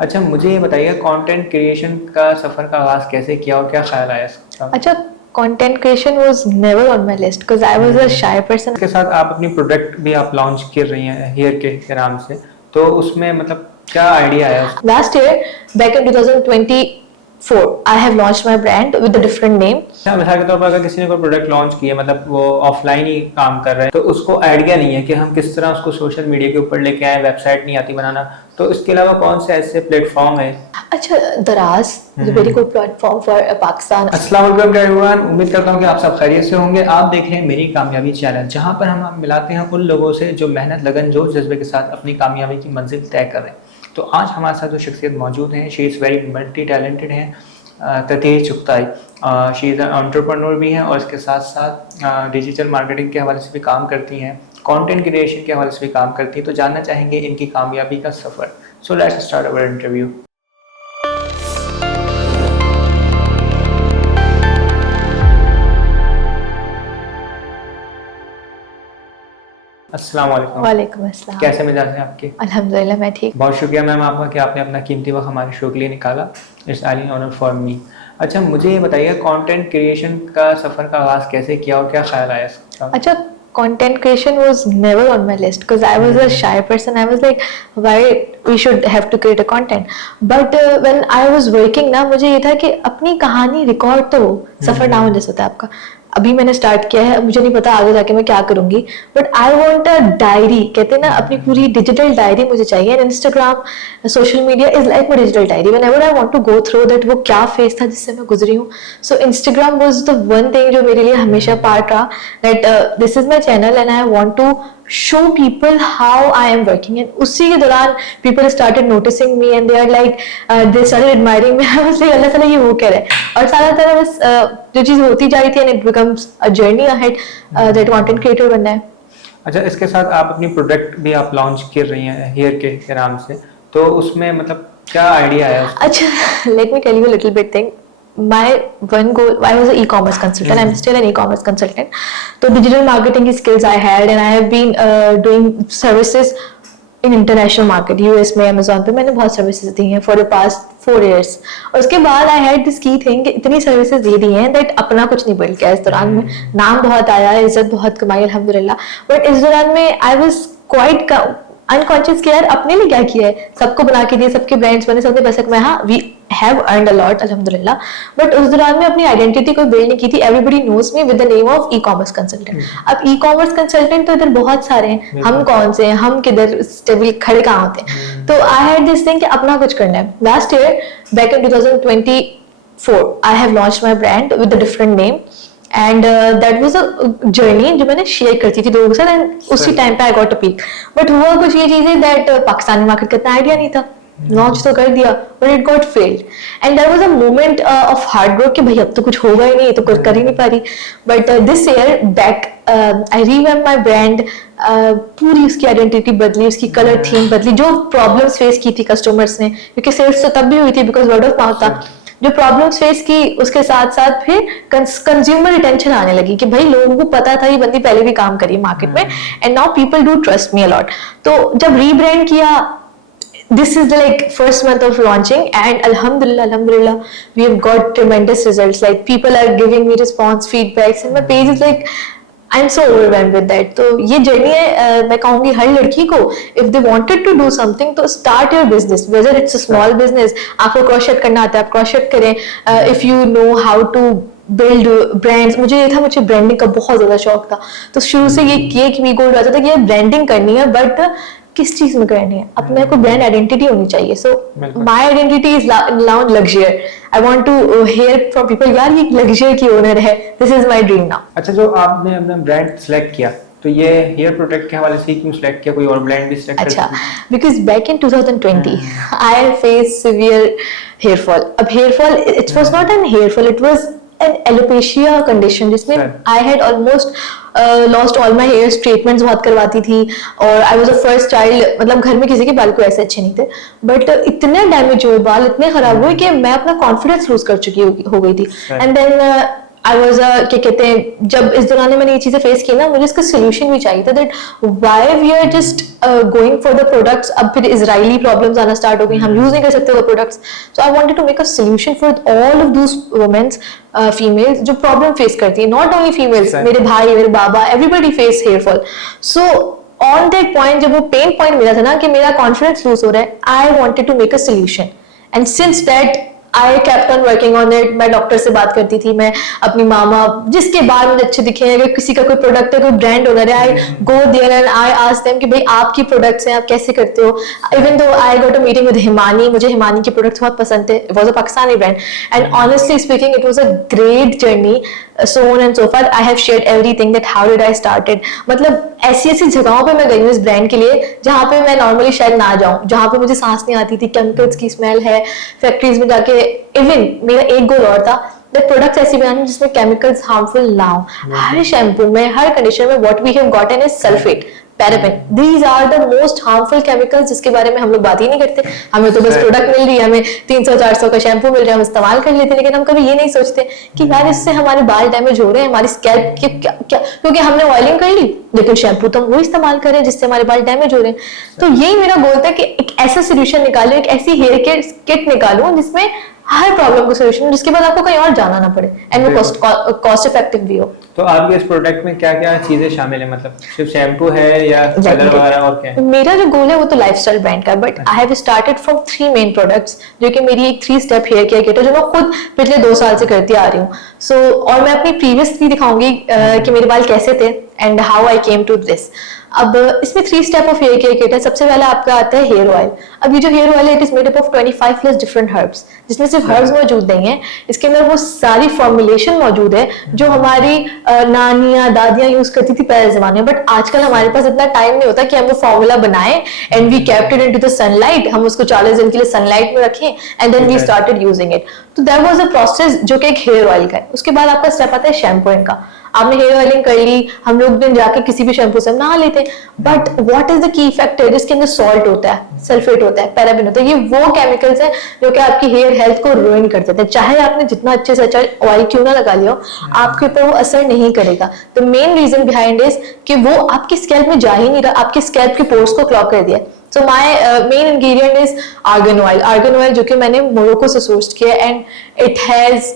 अच्छा, मुझे ये बताइए कंटेंट क्रिएशन का सफ़र का आगाज़ कैसे किया और क्या ख़्याल आया इसका? अच्छा, content creation was never on my list because I was a shy person. इसके साथ आप अपनी प्रोडक्ट भी आप लॉन्च कर रही हैं हेयर केयर के नाम से, तो उसमें मतलब क्या आइडिया आया उसका? Last year, back in 2024, I have launched my brand with a different name. अच्छा, मिसाल के तौर पर अगर किसी ने कोई प्रोडक्ट लॉन्च किया मतलब वो ऑफलाइन ही काम कर रहे हैं तो उसको आइडिया नहीं है कि हम किस तरह उसको सोशल मीडिया के ऊपर लेके आए, वेबसाइट नहीं आती बनाना, तो इसके अलावा कौन से ऐसे प्लेटफॉर्म है? अच्छा, दराज is a very good platform for Pakistan. अस्सलाम वालेकुम एवरीवन, उम्मीद करता हूँ कि आप सब खैरियत से होंगे। आप देख रहे हैं मेरी कामयाबी चैनल, जहाँ पर हम मिलाते हैं उन लोगों से जो मेहनत, लगन, जोश, जज्बे के साथ अपनी कामयाबी की मंजिल तय कर रहे हैं। तो आज हमारे साथ जो शख्सियत मौजूद हैं, she is very multi talented हैं, ततीर चुगताई। शी इज़ एंटरप्रेन्योर भी हैं और इसके साथ साथ डिजिटल मार्केटिंग के हवाले से भी काम करती हैं, कंटेंट क्रिएशन के हवाले से भी काम करती हैं। तो जानना चाहेंगे इनकी कामयाबी का सफ़र। So let's start our interview. अस्सलाम वालेकुम। वालेकुम अस्सलाम। कैसे मिजाज हैं आपके? अल्हम्दुलिल्लाह मैं ठीक। बहुत शुक्रिया मैम आपका कि आपने अपना कीमती वक्त हमारे शो के लिए निकाला। इट्स आली ऑनर फॉर मी। अच्छा, मुझे ये बताइए कंटेंट क्रिएशन का सफ़र का आगाज़ कैसे किया और क्या ख्याल आया इसका? अच्छा, content creation was never on my list because I was a shy person. I was like, why we should have to create a content. But when I was working ना, मुझे ये था कि अपनी कहानी रिकॉर्ड तो हो, सफर नामुमकिन होता है आपका। अभी मैंने स्टार्ट किया है, मुझे नहीं पता आगे जाके मैं क्या करूंगी, but I want a diary, कहते हैं ना अपनी पूरी डिजिटल डायरी मुझे चाहिए। And Instagram, social media is like my digital diary. Whenever I want to go through that, वो क्या फेस था जिससे मैं गुजरी हूँ। So Instagram was the one thing जो मेरे लिए हमेशा पार्ट रहा, that this is my channel and I want to show people how I am working. And उसी के दौरान people started noticing me and they are like they started admiring me. I was like अल्लाह ताला ये वो कह रहा है, और सारा तरह बस जो चीज़ होती जा रही थी and it becomes a journey ahead that content creator बनना है। अच्छा, इसके साथ आप अपनी प्रोडक्ट भी आप लॉन्च कर रही हैं हेयर केयर के नाम से, तो उसमें मतलब क्या आइडिया आया उसका? अच्छा, let me tell you a little bit thing. My one goal, I was an e-commerce consultant. I'm still an e-commerce consultant. So digital marketing skills I had, and I have been doing services in international market, US में Amazon पे मैंने बहुत services दी हैं for the past 4 years. और उसके बाद I had this key thing कि इतनी सर्विसेज दे दी हैं that अपना कुछ नहीं बिल्ड किया इस दौरान में। नाम बहुत आया, इज्जत बहुत कमाई अल्हम्दुलिल्लाह, बट इस दौरान में I was quite अनकॉन्शियस कि यार अपने लिए क्या किया है, सबको बना के दिए, सबके ब्रांड्स बने, सबने पैसे कमाए। हाँ, we have earned a lot अल्हम्दुलिल्लाह, बट उस दौरान में अपनी आइडेंटिटी कोई बिल्ड नहीं की थी। Everybody knows me with the name of e commerce consultant. अब ई कॉमर्स कंसल्टेंट तो इधर बहुत सारे हैं, हम कौन से हैं, हम किधर स्टेबल खड़े कहाँ होते हैं। तो आई हैड दिस थिंग कि अपना कुछ करना है। Last year back in 2024 I have launched my brand with a different name and that was a journey जो मैंने शेयर करती थी लोगों के साथ, एंड उसी टाइम पे I got a peak. But हुआ कुछ ये चीजें दैट पाकिस्तानी मार्केट का इतना आइडिया नहीं था, लॉन्च तो कर दिया but it got failed and there was a moment of hard work कि भाई अब तो कुछ होगा ही नहीं, तो कुछ कर ही नहीं पा रही। But this year back I revamp my brand, पूरी उसकी आइडेंटिटी बदली, उसकी कलर थीम बदली, जो प्रॉब्लम्स फेस की थी कस्टमर्स ने, क्योंकि सेल्स तो तब भी हुई थी बिकॉज वर्ड ऑफ माउथ था, जो प्रॉब्लम्स फेस की उसके साथ साथ फिर कंज्यूमर रिटेंशन आने लगी कि भाई लोगों को पता था ये बंदी पहले भी काम करी मार्केट में and now people do trust me a lot. तो जब रीब्रांड किया, this is the like first month of launching and alhamdulillah we have got tremendous results, like people are giving me response feedbacks and my page is like I'm so overwhelmed with that. तो ये journey है, मैं कहूँगी हर लड़की को, if they wanted to do something तो start your business, whether it's a small business, आपको crochet करना आता है आप क्रॉशेट करें, if you know how to build brands। मुझे ये था, मुझे ब्रांडिंग का बहुत ज्यादा शौक था, तो शुरू से ये किए कि मेरे को आता था कि ये ब्रांडिंग करनी है, बट किस चीज में करनी है, अपने को ब्रांड आइडेंटिटी होनी चाहिए। So my identity is now Luxur. I want to hear from people, यार ये लग्जर की ओनर है, this is my dream now. अच्छा, जो आपने अपना ब्रांड सिलेक्ट किया तो ये हेयर प्रोडक्ट के हवाले से क्यों सिलेक्ट किया, कोई और ब्रांड भी सिलेक्ट कर सकते? अच्छा, because back in 2020 I face severe hair fall. अब hair fall, it was not an hair fall, it was an alopecia condition जिसमें I had almost lost all my hair, treatments बहुत करवाती थी और I was a first child, मतलब घर में किसी के बाल को ऐसे अच्छे नहीं थे, बट इतने डैमेज हुए बाल, इतने खराब हुए कि मैं अपना कॉन्फिडेंस लूज कर चुकी हो गई थी। एंड देन आई वॉज क्या कहते हैं, जब इस दौरान मैंने ये चीजें फेस की ना, मुझे इसका सोल्यूशन भी चाहिए था that why we are just going for the products. अब फिर इजरायली प्रॉब्लम्स आना स्टार्ट हो गई, हम यूज नहीं कर सकते वो products. So I wanted to make a solution for all of those womens, females जो प्रॉब्लम फेस करती है, नॉट ओनली फीमेल्स, मेरे भाई, मेरे बाबा, everybody face hair fall. So on that point, जब वो पेन पॉइंट मिला था ना कि मेरा कॉन्फिडेंस लूज हो रहा है, I wanted to make a solution and since that I kept on working on it. मैं डॉक्टर से बात करती थी, मैं अपनी मामा जिसके बाल मुझे अच्छे दिखे, अगर किसी का कोई प्रोडक्ट है, कोई ब्रांड ओनर है, I go there and I ask them कि भाई आपकी प्रोडक्ट्स हैं, आप कैसे करते हो। Even though I got a meeting with Himani, मुझे हिमानी के प्रोडक्ट्स बहुत पसंद थे, it was a Pakistani brand and honestly speaking it was a great journey, so on and so forth. I have shared everything that how did I started. मतलब ऐसी ऐसी जगहों पे मैं गई हूँ इस ब्रांड के लिए जहाँ पे मैं नॉर्मली शायद ना जाऊँ, जहाँ पे मुझे सांस नहीं आती थी, केमिकल्स की स्मेल है, फैक्ट्रीज में जाके। इवन मेरा एक गोल और था, प्रोडक्ट्स ऐसी बनानी जिसमें केमिकल्स हार्मफुल ना हो। हर शैम्पू में, हर कंडीशनर में what we have gotten is sulphate, paraben, these are the most harmful chemicals जिसके बारे में हम लोग बात ही नहीं करते। हमें तो बस प्रोडक्ट मिल रही है, हमें 300-400 का शैम्पू मिल रहा है, हम इस्तेमाल कर लेते हैं, लेकिन हम कभी ये नहीं सोचते कि यार इससे हमारे बाल डैमेज हो रहे हैं, हमारी स्कैल्प के क्या क्या, क्योंकि हमने ऑयलिंग कर ली लेकिन शैम्पू तो हम वो इस्तेमाल करें जिससे हमारे बाल डैमेज हो रहे हैं। तो यही मेरा गोल था कि एक ऐसा सोल्यूशन निकालूं, एक ऐसी हेयर केयर किट निकालूं जिसमें हर प्रॉब्लम को सोल्यूशन, जिसके बाद आपको कहीं और जाना ना पड़े एंड वो कॉस्ट इफेक्टिव भी हो। तो आपके इस प्रोडक्ट में क्या क्या चीजें शामिल है, मतलब सिर्फ शैम्पू है या कलर वगैरह और क्या है? मेरा जो गोल है वो तो लाइफस्टाइल ब्रांड का, but I have started from 3 main products, जो कि मेरी एक 3 स्टेप हेयर केयर किट है जो मैं खुद पिछले 2 साल से करती आ रही हूँ। सो और मैं अपनी प्रीवियस भी दिखाऊंगी कि मेरे बाल कैसे थे and how I came to this. अब इसमें 3 step of hair care kit है। सबसे पहले आपका आता है हेयर ऑयल। अब ये जो हेयर ऑयल है it is made up of 25 plus different herbs, जिसमें सिर्फ हर्ब्स मौजूद नहीं है, इसके अंदर वो सारी फॉर्मुलेशन मौजूद है जो हमारी नानियां दादियां यूज करती थी पहले जमाने में। बट आजकल हमारे पास इतना टाइम नहीं होता कि हम वो फॉर्मूला बनाएं and we kept it into the sunlight, हम उसको 40 दिन के लिए सनलाइट में रखें and then we started using it. तो दैट वाज अ प्रोसेस जो कि एक हेयर ऑयल का है। उसके बाद आपका स्टेप आता है शैम्पूइंग का। आपने हेयर ऑयलिंग कर ली, हम लोग दिन जाके किसी भी शैम्पू से नहा लेते हैं, but what is the key factor, जिसके अंदर सॉल्ट होता है, सल्फेट होता है, पैराबेन होता है। ये वो केमिकल्स हैं जो कि आपकी हेयर हेल्थ को रुइन कर देते हैं। चाहे आपने जितना अच्छे से अच्छा ऑयल क्यों ना लगा लिया हो, आपके ऊपर वो असर नहीं करेगा। तो मेन रीजन बिहाइंड इज कि वो आपकी स्कैल्प में जा ही नहीं रहा, आपके स्कैल्प के पोर्स को क्लॉग कर दिया। So my main ingredient is argan oil. Argan oil जो कि मैंने मोरक्को से सोर्स किया and it has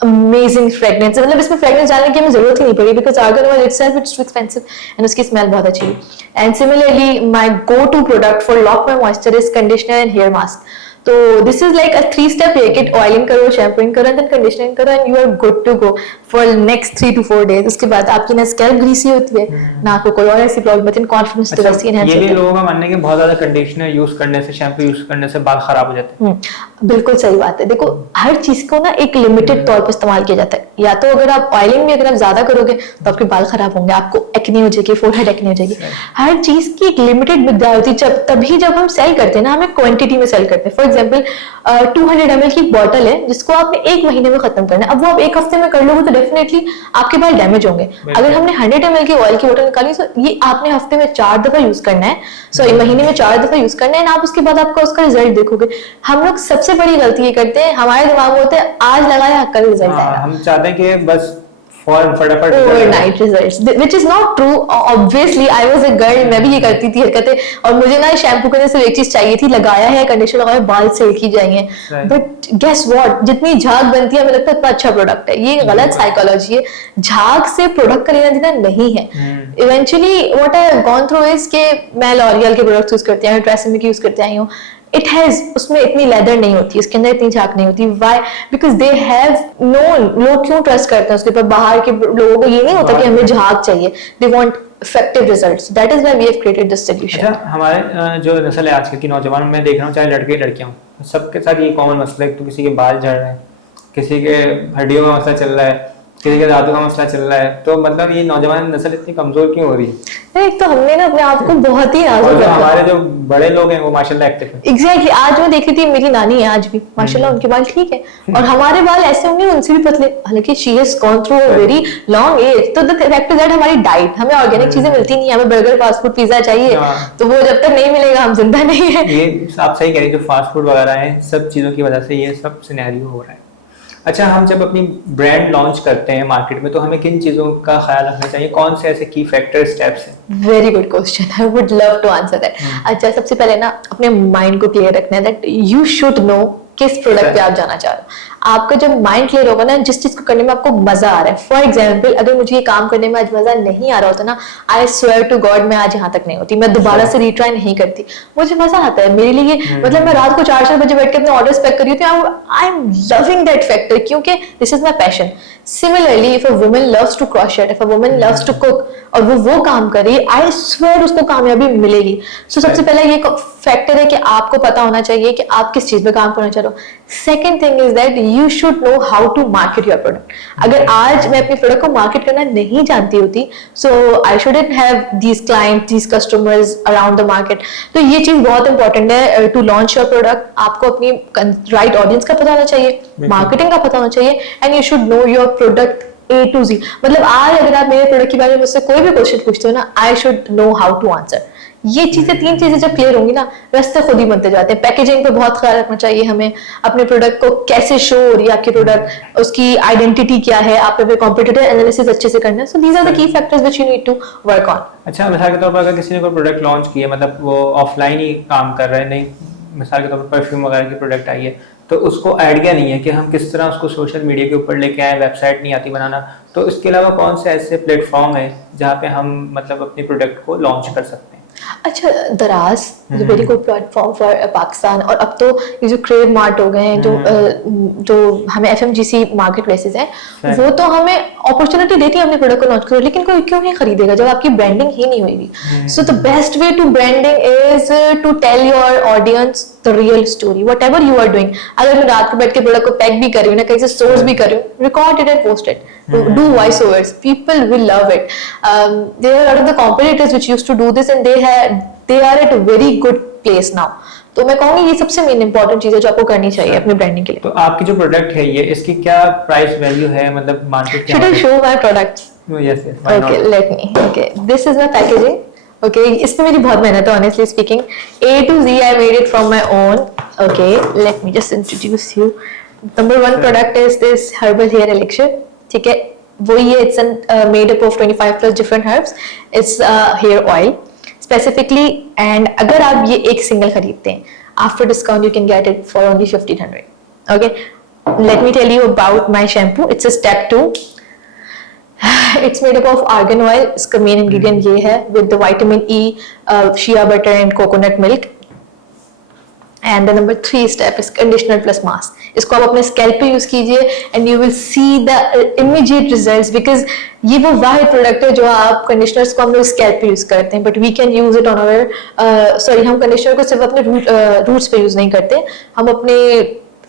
amazing fragrance. मतलब इसमें फ्रेगनेंस डालने की हमें जरूरत ही नहीं पड़ी because argan oil itself it's too expensive and उसकी स्मेल बहुत अच्छी है। And similarly my go to product for lock my moisture is conditioner and hair mask. तो this is like a 3 step hair kit, oiling करो, shampooing करो and then conditioning करो and you are good to go for next 3 to 4 days. उसके बाद आपकी ना scalp greasy होती है ना आपको कोई और ऐसी प्रॉब्लम होती है, कॉन्फिडेंस तो वैसे एनहांस होता है। ये भी लोगों का मानना है कि बहुत ज्यादा कंडीशनर यूज करने से, शैम्पू यूज करने से बाल खराब हो जाते हैं। बिल्कुल सही बात है। देखो हर चीज को ना एक लिमिटेड तौर पर इस्तेमाल किया जाता है। या तो अगर आप ऑयलिंग में अगर आप ज्यादा करोगे तो आपके बाल खराब होंगे, आपको एक्ने हो जाएगी, फोरहेड एक्ने हो जाएगी। हर चीज की एक लिमिटेड मिकदार होती है। तभी जब हम सेल करते हैं ना, हमें क्वांटिटी में सेल करते हैं। फॉर एग्जांपल 200 ml की बॉटल है जिसको आपने 1 महीने में खत्म करना है। अब वो आप 1 हफ्ते में कर लोगे तो डेफिनेटली आपके बाल डैमेज होंगे। अगर हमने 100 ml की ऑयल की बोतल निकाली तो ये आपने हफ्ते में 4 दफा यूज करना है, सॉरी महीने में 4 दफा यूज करना है एंड आप उसके बाद आपका उसका रिजल्ट देखोगे। हम लोग सबसे बड़ी गलती ये करते हैं, हमारे दिमाग में होता है आज लगाया कल रिजल्ट आएगा। हम चाहते हैं कि बस फटाफट overnight results, which is not true. Obviously I was a girl, मैं भी ये करती थी हरकतें, और मुझे ना शैम्पू करने से एक चीज चाहिए थी, लगाया है कंडीशनर लगाया, बाल सिल्की जाएंगे। बट गेस व्हाट, जितनी झाग बनती है हमें लगता है इतना अच्छा प्रोडक्ट है। ये गलत साइकोलॉजी है। झाग से प्रोडक्ट का लेना देना नहीं है। Eventually what I have gone through is के मैं लॉरियल के प्रोडक्ट्स यूज करती हूं, ट्रेसेमी के यूज करती आई हूं। इट हैज, उसमें इतनी लेदर नहीं होती, इसके अंदर इतनी झाग नहीं होती। Why? Because they have known. लोग क्यों ट्रस्ट करते हैं उसके ऊपर? बाहर के लोगों को ये नहीं होता कि हमें झाग चाहिए, they want effective results. That is why we have created this solution. अच्छा, हमारे जो नस्ल है आजकल की नौजवान मैं देख रहा हूँ, चाहे लड़के लड़कियां हों, सबके साथ ये कॉमन मसला है। तो किसी के बाल झड़ रहे हैं, किसी के हड्डियों का मसला चल रहा है, किसी के दांतों का मसला चल रहा है। तो मतलब ये नौजवान नस्ल इतनी कमजोर क्यों हो रही है? एक तो हमने ना अपने आप को बहुत ही नाजुक रखा। हमारे जो बड़े लोग हैं वो माशाल्लाह एक्टिव हैं। एग्जैक्टली। आज मैं देख रही थी, मेरी नानी है आज भी माशाल्लाह, उनके बाल ठीक है और हमारे बाल ऐसे होंगे उनसे भी पतले, हालांकि she has gone through a very long age. तो द फैक्ट इज दैट हमारी डाइट, हमें ऑर्गेनिक चीजें मिलती नहीं, हमें बर्गर फास्ट फूड पिज्जा चाहिए, तो वो जब तक नहीं मिलेगा हम जिंदा नहीं है। ये आप सही कह रही हैं, जो फास्ट फूड वगैरह है सब चीजों की वजह से ये सब सिनेरियो हो रहा है। अच्छा, हम जब अपनी ब्रांड लॉन्च करते हैं मार्केट में तो हमें किन चीज़ों का ख्याल रखना चाहिए, कौन से ऐसे की फैक्टर स्टेप्स हैं? Very good question, I would love to answer that. अच्छा, सबसे पहले ना अपने माइंड को क्लियर रखना है दैट यू शुड नो किस प्रोडक्ट पे आप जाना चाह रहे हो। आपका जब माइंड क्लियर होगा ना, जिस चीज को करने में आपको मजा आ रहा है, फॉर एग्जाम्पल अगर मुझे ये काम करने में आज मजा नहीं आ रहा होता ना, आई स्वेयर टू गॉड मैं आज यहाँ तक नहीं होती, मैं दोबारा से रिट्राई नहीं करती। मुझे मजा आता है मेरे लिए, मतलब मैं रात को 4-4 बजे बैठ के अपने ऑर्डर्स पैक कर रही होती, I am loving that factor, क्योंकि this is my passion. Similarly if a woman loves to crochet, if a woman loves to cook और वो काम करे, आई स्वेयर उसको कामयाबी मिलेगी। सो सबसे पहला ये फैक्टर है कि आपको पता होना चाहिए कि आप किस चीज में काम करना चाह रहे हो। Second thing is that you should know how to market your product. अगर आज मैं अपने प्रोडक्ट को मार्केट करना नहीं जानती होती, so I shouldn't have these client, these customers around the market. तो ये चीज बहुत इंपॉर्टेंट है टू लॉन्च योर प्रोडक्ट। आपको अपनी राइट ऑडियंस का पता होना चाहिए, मार्केटिंग का पता होना चाहिए, and you should know your product A to Z। मतलब आज अगर आप मेरे प्रोडक्ट के बारे में मुझसे कोई भी क्वेश्चन पूछते हो ना, I should know how to answer. ये चीजें, 3 चीजें जब क्लियर होंगी ना, रास्ते खुद ही बनते जाते हैं। पैकेजिंग पे बहुत ख्याल रखना चाहिए हमें, अपने प्रोडक्ट को कैसे शो हो रही है आपकी प्रोडक्ट, उसकी आइडेंटिटी क्या है, आप अपने कॉम्पिटिटर एनालिसिस अच्छे से करना है। So these are the key factors which you need to work on. अच्छा, मिसाल के तौर पर अगर किसी ने कोई प्रोडक्ट लॉन्च किया, मतलब वो ऑफलाइन ही काम कर रहे हैं, नहीं मिसाल के तौर पर परफ्यूम वगैरह की प्रोडक्ट आई है, तो उसको आइडिया नहीं है कि हम किस तरह उसको सोशल मीडिया के ऊपर लेके आए, वेबसाइट नहीं आती बनाना, तो इसके अलावा कौन से ऐसे प्लेटफॉर्म है जहाँ पे हम मतलब अपनी प्रोडक्ट को लॉन्च कर सकते हैं? अच्छा, दराज very good platform for Pakistan, और अब तो ये जो क्रेव मार्ट हो गए हैं, जो हमें FMGC मार्केट प्लेसेस हैं, वो तो हमें अपॉर्चुनिटी देती है अपने प्रोडक्ट को लॉन्च करो, लेकिन कोई क्यों ही खरीदेगा जब आपकी ब्रांडिंग ही नहीं होगी। So the best way to branding is to tell your audience the real story, whatever you are doing. अगर मैं रात को बैठ के प्रोडक्ट को पैक भी कर रही हूँ ना, कहीं से सोर्स भी कर रही हूँ, record it and post it, do voice overs, people will love it. There are a lot of the competitors which used to do this and they are at a very good place now. तो मैं कहूँगी ये सबसे main important चीज है जो आपको करनी चाहिए अपने ब्रांडिंग के लिए। तो आपकी जो प्रोडक्ट है ये, इसकी क्या प्राइस वैल्यू है, मतलब मार्केट क्या? Should I show my products? Yes, yes, why not? Okay, let me. Okay, this is my packaging. Okay, इसमें मेरी बहुत मेहनत है, honestly speaking. A to Z I made it from my own. Okay, let me just introduce you. Number 1 product is this herbal hair elixir. ठीक है, वो ये it's made up of 25+ different herbs. It's hair oil specifically, and अगर आप ये एक single खरीदते हैं, after discount you can get it for only 1500। Okay, let me tell you about my shampoo. It's a step 2। It's made up of argan oil. इसका main ingredient ये है with the vitamin E, shea butter and coconut milk. And the number 3 step is conditioner plus mask. इसको आप अपने scalp पे use कीजिए and you will see the immediate results, because ये वो वाहिद प्रोडक्ट है जो आप कंडीशनर्स को हम लोग स्कैल्प पे यूज करते हैं, but we can use it on our sorry, हम कंडीशनर को सिर्फ अपने रूट्स पे यूज नहीं करते, हम अपने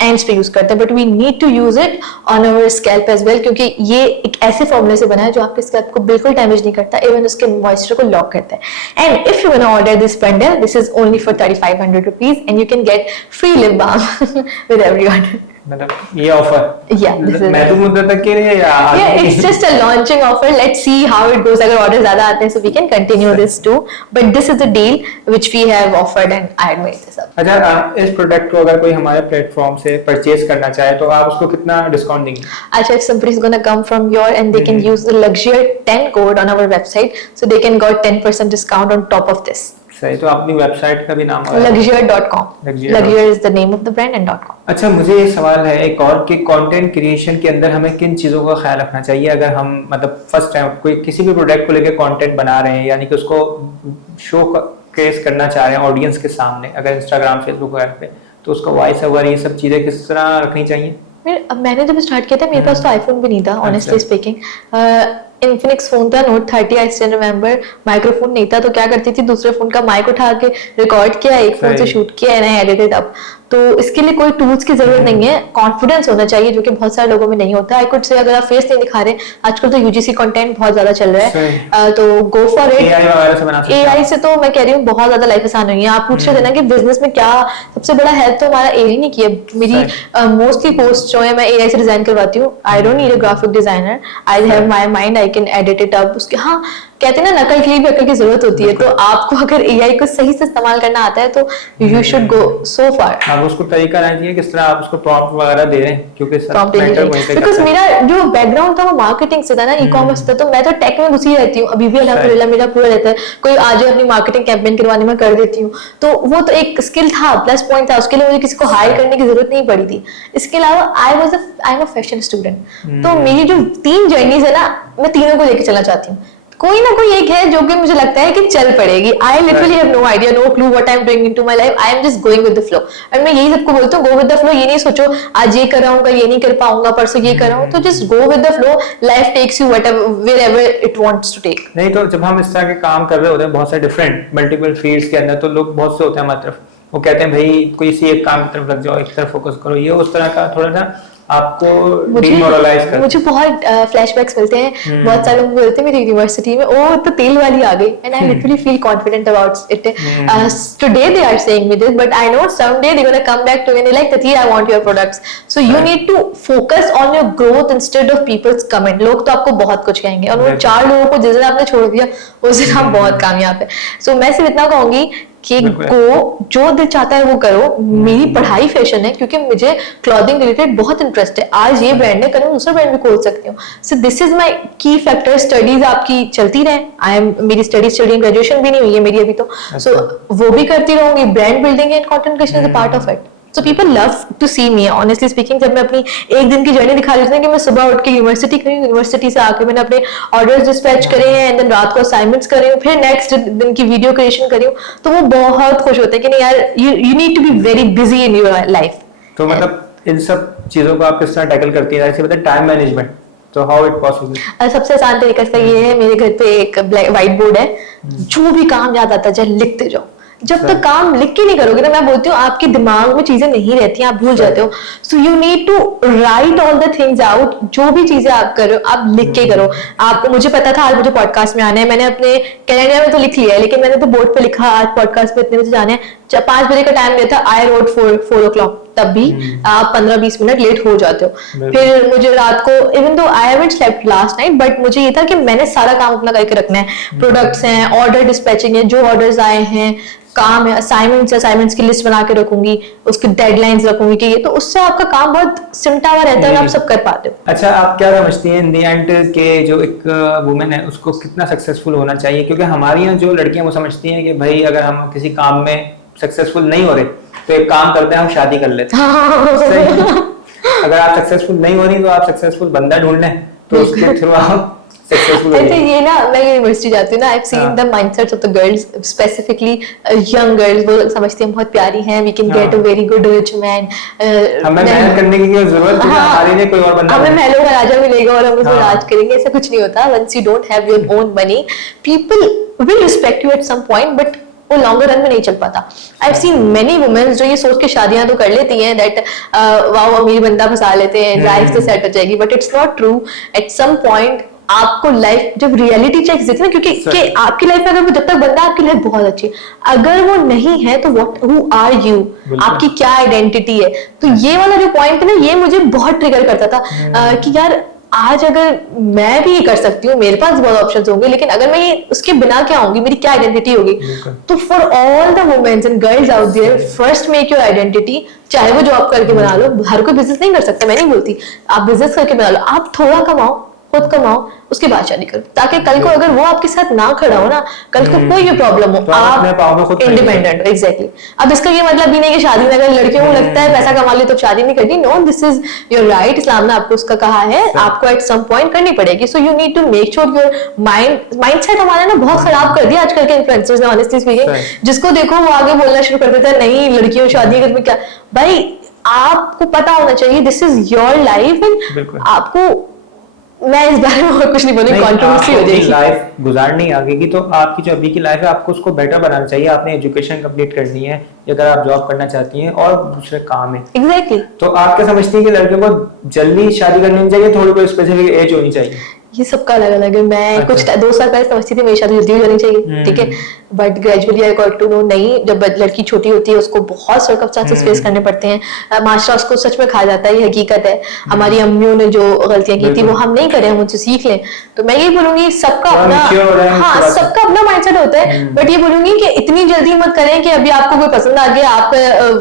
एंड्स पे यूज करते हैं, but we need to use it on our scalp as well, क्योंकि ये एक ऐसे फॉर्मूले से बना है जो आपके स्कैल्प को बिल्कुल डैमेज नहीं करता, इवन उसके मॉइस्चर को लॉक करता है। And if you want to order this bundle, this is only for 3500 rupees and you can get free lip balm with every order. मतलब ये ऑफर, Yeah, this is मैं तो मुद्दत तक के लिए yeah, it's just a launching offer. Let's see how it goes. अगर order ज्यादा आते हैं, so we can continue this too. But this is the deal which we have offered and I had made this up. अच्छा, इस product को अगर कोई हमारे प्लेटफॉर्म से परचेज करना चाहे तो आप उसको कितना डिस्काउंट देंगे? अच्छा, if somebody is gonna come from your and they can use the Luxure 10 code on our website, so they can got 10% discount on top of this. सही, तो अपनी वेबसाइट का भी नाम Luxure.com. Luxure is the name of the brand and .com. अच्छा, मुझे एक सवाल है एक और कि कंटेंट क्रिएशन के अंदर हमें किन चीज़ों का ख्याल रखना चाहिए अगर हम मतलब फर्स्ट टाइम कोई किसी भी प्रोडक्ट को लेकर कंटेंट बना रहे हैं, यानी कि उसको शो केस करना चाह रहे हैं ऑडियंस के सामने, अगर इंस्टाग्राम फेसबुक वगैरह पे, तो उसका वॉइस ओवर ये सब चीज़ें किस तरह रखनी चाहिए? मैंने जब स्टार्ट किया था मेरे पास तो आईफोन भी नहीं था, ऑनेस्टली स्पीकिंग। इन्फिनिक्स फोन था, note 30, I still remember. Microphone नहीं था, तो क्या करती थी, दूसरे फोन का माइक उठा के रिकॉर्ड किया, एक फोन से शूट किया एंड आई एडिटेड अप। तो इसके लिए कोई टूल्स की जरूरत नहीं है, कॉन्फिडेंस होना चाहिए जो कि बहुत सारे लोगों में नहीं होता। आई कुड से अगर आप फेस नहीं दिखा रहे, आजकल तो UGC कंटेंट बहुत ज्यादा चल रहा है, तो गो फॉर इट। AI से तो मैं कह रही हूँ बहुत ज्यादा लाइफ आसान हुई है। आप पूछ रहे थे ना कि बिजनेस में क्या सबसे बड़ा हेल्प, तो हमारा AI नहीं किया। मेरी मोस्टली पोस्ट जो है मैं AI से डिजाइन करवाती हूँ। I don't need a graphic designer, I have my mind, I can edit it up. उसके हाँ, कहते हैं ना, नकल के लिए भी अकल की जरूरत होती है। तो आपको अगर एआई को सही से इस्तेमाल करना आता है तो यू शुड गो सो फार। आप उसको तरीका रहना चाहिए किस तरह आप उसको प्रॉम्प्ट वगैरह दे रहे हैं, क्योंकि बिकॉज मेरा जो बैकग्राउंड था वो मार्केटिंग से था ना, ई-कॉमर्स था, तो मैं तो टेक में घुसी रहती हूँ अभी भी, अल्हम्दुलिल्लाह मेरा पूरा रहता है। कोई आ जाए अपनी मार्केटिंग कैंपेन करवाने में कर देती हूँ, तो वो तो एक स्किल था, प्लस पॉइंट था, उसके लिए मुझे किसी को हायर करने की जरूरत नहीं पड़ी थी। इसके अलावा I am a fashion student, तो मेरी जो 3 जर्नीज है ना, मैं तीनों को लेके चलना चाहती हूँ। कोई ना कोई एक है जो कि मुझे लगता है कि चल पड़ेगी। I literally have no idea, no clue what I am doing into my life, I am just going with the flow. और मैं यही सबको बोलती हूँ, गो विद द फ्लो। ये नहीं सोचो आज ये कर रहा हूँ, कल ये नहीं कर पाऊंगा, परसों ये कर रहा हूँ, तो just go with the flow. Life takes you wherever it wants to take. नहीं तो जब हम इस तरह के काम कर रहे होते हैं बहुत सारे डिफरेंट मल्टीपल फील्ड्स के अंदर, तो लोग बहुत से होते हैं हमारी तरफ, वो कहते हैं भाई कोई सी एक काम की तरफ लग जाओ, एक तरफ फोकस करो, ये उस तरह का थोड़ा सा आपको डिमोरलाइज कर। मुझे बहुत फ्लैशबैक्स मिलते हैं। बहुत सारे लोग बोलते हैं मेरी यूनिवर्सिटी में, ओ तो तेल वाली आ गई, and I literally feel confident about it. Today they are saying me this, but I know someday they gonna come back to me like तथी I want your products. So you need to focus on your growth instead of people's comment. लोग तो आपको बहुत कुछ कहेंगे, और वो 4 लोगों को जिस दिन आपने छोड़ दिया उस दिन आप बहुत कामयाब है। सो मैं सिर्फ इतना कहूंगी कि गो, जो दिल चाहता है वो करो। मेरी पढ़ाई फैशन है, क्योंकि मुझे क्लॉथिंग रिलेटेड बहुत इंटरेस्ट है। आज ये ब्रांड है, कल मैं दूसरा ब्रांड भी खोल सकती हूँ। सो दिस इज माय की फैक्टर। स्टडीज आपकी चलती रहे, मेरी स्टडीज ग्रेजुएशन भी नहीं हुई है मेरी अभी, तो सो वो भी करती रहूंगी। Brand building and content creation is a part of it. So people love to see me, honestly speaking। जब मैं अपनी एक दिन की जर्नी दिखा रही थी कि मैं सुबह उठ के यूनिवर्सिटी गई, यूनिवर्सिटी से आके मैंने अपने ऑर्डर्स डिस्पैच करे हैं, एंड देन रात को असाइनमेंट्स कर रही हूँ, फिर नेक्स्ट दिन की वीडियो क्रिएशन कर रही हूँ, तो वो बहुत खुश होते हैं कि नहीं यार, you need to be very busy in your life। तो मतलब इन सब चीजों को आप किस तरह टैकल करती हैं? जैसे बताइए टाइम मैनेजमेंट, तो हाउ इट पॉसिबल? सबसे आसान तरीका से ये है, मेरे घर पे एक व्हाइट बोर्ड है, जो भी काम याद आता है लिखते जाओ। जब तक काम लिख के नहीं करोगे ना, मैं बोलती हूँ आपके दिमाग में चीजें नहीं रहती, आप भूल जाते हो। So you need to write all the things out. जो भी चीजें आप कर रहे हो आप लिख के करो। आपको, मुझे पता था आज मुझे पॉडकास्ट में आना है, मैंने अपने कैलेंडर में तो लिख लिया है, लेकिन मैंने तो बोर्ड पे लिखा आज पॉडकास्ट पे इतने बजे जाना है। 5 बजे का टाइम दिया था, आई रोड 4 o'clock, तब भी आप 15-20 मिनट लेट हो जाते हो। फिर मुझे रात को, even though I haven't slept last night, but मुझे ये था कि मैंने सारा काम अपना करके रखना है। प्रोडक्ट्स हैं, ऑर्डर डिस्पैचिंग है, जो ऑर्डर्स आए हैं, काम है, असाइनमेंट्स की लिस्ट बना के रखूंगी, उसकी डेडलाइंस रखूंगी कि ये, तो उससे आपका काम बहुत सिमटा हुआ रहता है और आप सब कर पाते हो। अच्छा, आप क्या समझती हैं इन दी एंड के जो एक वुमेन है उसको कितना सक्सेसफुल होना चाहिए? क्योंकि हमारी यहाँ जो लड़कियां वो समझती हैं कि भाई अगर हम किसी काम में सक्सेसफुल नहीं हो रहे तो एक काम करते हैं, हम शादी कर लेते हैं। अगर आप सक्सेसफुल नहीं हो रही तो आप सक्सेसफुल बंदा ढूंढ लें, तो उसके थ्रू आप सक्सेसफुल हो जाएंगे। ये ना, मैं यूनिवर्सिटी जाती हूँ ना, I have seen the mindsets of the girls, specifically young girls. वो समझती हैं बहुत प्यारी हैं, we can get a very good rich man, हमें मेहनत करने की जरूरत है, हमारे लिए कोई और बंदा, हमें महलों का राजा मिलेगा और हम उसमें राज करेंगे। ऐसा कुछ नहीं होता। Once you don't have your own money, people will respect you at some point, but वो लॉन्गर रन में नहीं चल पाता। I have seen many womens जो ये सोच के शादियां तो कर लेती हैं दैट वाओ अमीर बंदा फंसा लेते हैं, लाइफ तो सेट हो जाएगी, but it's not true. At some point आपको लाइफ, जब रियलिटी चेक देती है ना, क्योंकि कि आपकी लाइफ में अगर वो, जब तक बंदा, आपकी लाइफ बहुत अच्छी है, अगर वो नहीं है तो व्हाट, हु आर यू, आपकी क्या आइडेंटिटी है? तो ये वाला जो पॉइंट है ना, ये मुझे बहुत ट्रिगर करता था कि यार आज अगर मैं भी ये कर सकती हूँ, मेरे पास बहुत ऑप्शंस होंगे, लेकिन अगर मैं ये उसके बिना क्या होंगी, मेरी क्या आइडेंटिटी होगी? तो for all the womens and girls out there, first make your identity. चाहे वो जॉब करके बना लो, हर कोई बिजनेस नहीं कर सकता, मैं नहीं बोलती, आप बिजनेस करके बना लो, आप थोड़ा कमाओ, खुद कमाओ, उसके बाद शादी करो, ताकि कल को अगर वो आपके साथ ना खड़ा हो ना, कल को कोई भी प्रॉब्लम हो, आप इंडिपेंडेंट हो। एग्जैक्टली। अब इसका ये मतलब भी नहीं कि शादी, अगर लड़कियों को लगता है पैसा कमा ले तो शादी नहीं करनी, no, this is your right. Islam ने आपको उसका कहा है, आपको एट सम पॉइंट करनी पड़ेगी। So you need to make sure your mindset. हमारा ना बहुत खराब कर दिया आजकल के इन्फ्लुएंसर्स ने, ऑनेस्टली स्पीकिंग। जिसको देखो वो आगे बोलना शुरू कर देता है, नहीं लड़कियों शादी करने में क्या। भाई आपको पता होना चाहिए, this is your life, and आपको, मैं इस बारे में और कुछ नहीं बोलूंगी, कंट्रोवर्सी हो जाएगी। लाइफ गुजारनी आगे की, तो आपकी जो अभी की लाइफ है आपको उसको बेटर बनाना चाहिए। आपने एजुकेशन कंप्लीट करनी है, अगर आप जॉब करना चाहती हैं, और दूसरे काम है। एग्जैक्टली। तो आप क्या समझती हैं कि लड़कियों को जल्दी शादी करनी चाहिए, थोड़ी कोई स्पेसिफिक एज होनी चाहिए? ये सबका अलग अलग है। मैं कुछ 2 साल पहले समझती थी मेरी शादी जल्दी हो जानी चाहिए, ठीक है, but gradually I got to know नहीं, जब लड़की छोटी होती है उसको बहुत सर्कमस्टांसेस फेस करने पड़ते हैं। माशरा उसको सच में खा जाता है, ये हकीकत है। हमारी अम्मियों ने जो गलतियां की थी वो हम नहीं करें, हम उनसे सीख लें। तो मैं ये बोलूंगी सबका अपना, हाँ सबका अपना माइंडसेट होता है, बट ये बोलूंगी कि इतनी जल्दी मत करें कि अभी आपको कोई पसंद आ गया,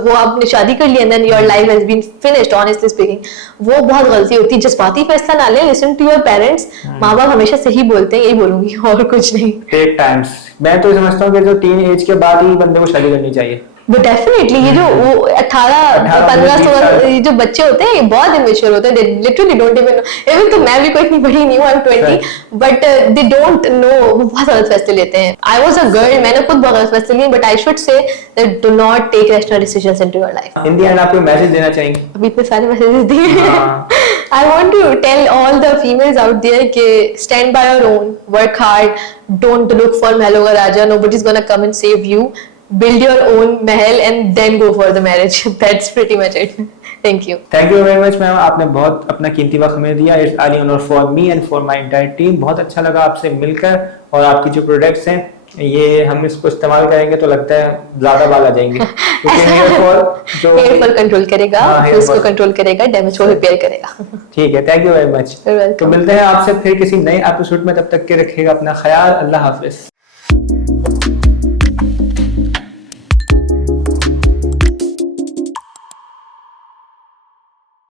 वो आपने शादी कर लिया, then your life has been finished, honestly speaking. वो बहुत गलती होती है। जज्बाती फैसला ना लें, लिसन टू योर पेरेंट्स। माँ बाप हमेशा सही बोलते हैं, यही बोलूंगी और कुछ नहीं। Take times. मैं तो समझता हूँ कि जो टीन एज के बाद ही बंदे को शादी करनी चाहिए। बट डेफिनेटली ये जो वो 18-15 ये जो बच्चे होते हैं ये बहुत इमेच्योर होते हैं, they literally don't even know. Even तो मैं भी कोई इतनी बड़ी नहीं हूँ, I am 20, but they don't know, वो बहुत गलत फैसले लेते हैं। आई वाज अ गर्ल, मैंने खुद बहुत गलत फैसले लिए, but I should say that do not take rational decisions into your life. In the end आप कोई मैसेज देना चाहेंगे? अभी इतने सारे मैसेजेस दिए। I want to tell all the females out there कि stand by your own, work hard, don't look for Mahal Hoga Raja, nobody's gonna come and save you. Build your own mahal and then go for the marriage. That's pretty much it. Thank you. Thank you very much ma'am, आपने बहुत अपना कीमती वक्त हमें दिया। It's all honour for me and for my entire team. बहुत अच्छा लगा आपसे मिलकर, और आपकी जो प्रोडक्ट्स हैं ये हम इसको इस्तेमाल करेंगे तो लगता है ज्यादा बाल आ जाएंगे, क्योंकि हेयर फॉल कंट्रोल करेगा, उसको कंट्रोल करेगा, डैमेज को रिपेयर करेगा। ठीक है, थैंक यू वेरी मच। तो मिलते हैं आपसे फिर किसी नए एपिसोड में, तब तक के रखिएगा अपना ख्याल। अल्लाह हाफिज।